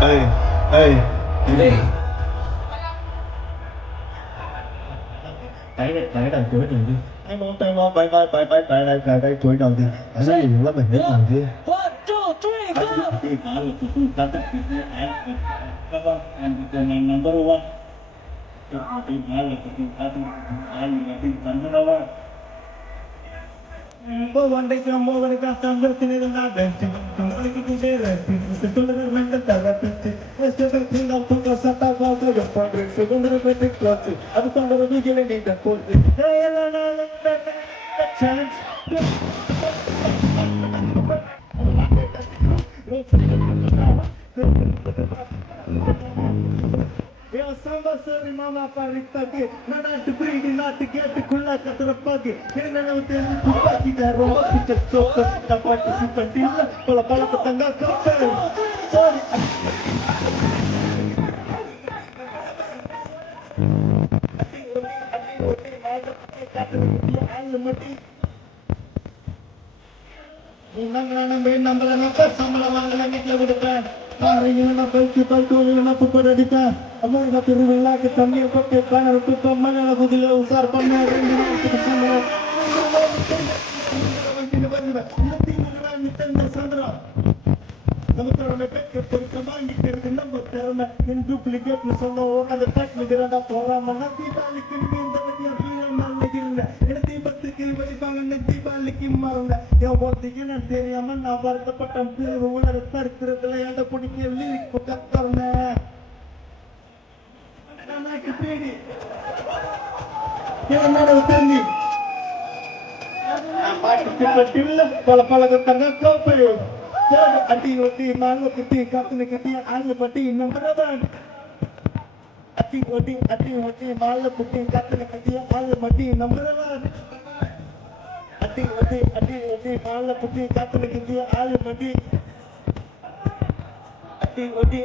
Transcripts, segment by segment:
Hey, hey, hey. Đấy là chuỗi đầu tiên. Tay món, cái chuỗi đầu tiên. Ở đây nhiều lắm mình biết đầu tiên. One, two, three, go! And number one. Eu samba sobre mama parita ke nana to bring not to get to kula katra pagi kena na utel tu pagi da romba kita sok kita participant illa pala pala petangga kapal sorry Nang ben nambalan apa sambal langit lagu depan hari ini nak kita tu nak pada dika amor nak turun lagi kami pakai plan untuk mana lagu dila usar pamer ini kita semua Kamu terus mepet ke perkembangan di terkenal karena yang duplicate misalnya orang ada tak negara ada orang nanti balikin minta dia bilang balikin nanti balikin bangun nanti balikin marunda yang balikin nanti yang mana awal tempat tampil rumah ada terkena yang ada punya lirik bukan karena anak kepedi yang ada utengi apa itu betul pala ketengah kau perlu Ati malu kiti kapne kiti alu pati nang beraban ati malu kiti kapne kiti alu pati nang beraban ati malu kiti kapne kiti alu pati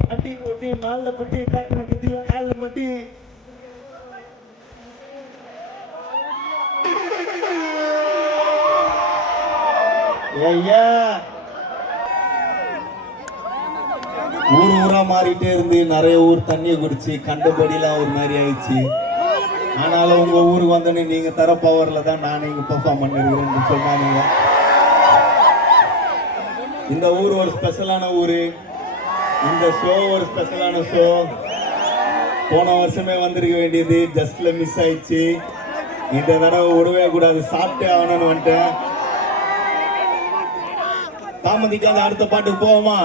ati malu kiti kapne kiti alu pati ya ஊரா மாறிட்டே இருந்து நிறைய ஊர் தண்ணியை குடிச்சு கண்டபடிலாம் ஒரு மாதிரி ஆயிடுச்சு ஆனாலும் உங்க ஊருக்கு வந்தோடனே நீங்க தர பவர்ல தான் நான் இங்க பெர்ஃபார்ம் பண்ணிருக்கிறேன்னு சொன்னாங்க இந்த ஊர் ஒரு ஸ்பெஷலான ஊரு இந்த ஷோ ஒரு ஸ்பெஷலான ஷோ போன வருஷமே வந்திருக்க வேண்டியது ஜஸ்ட்ல மிஸ் ஆயிடுச்சு இந்த தடவை விடவே கூடாது சாப்பிட்டே ஆகணும்னு வந்துட்டேன் தாமதிக்காத அடுத்த பாட்டுக்கு போவோமா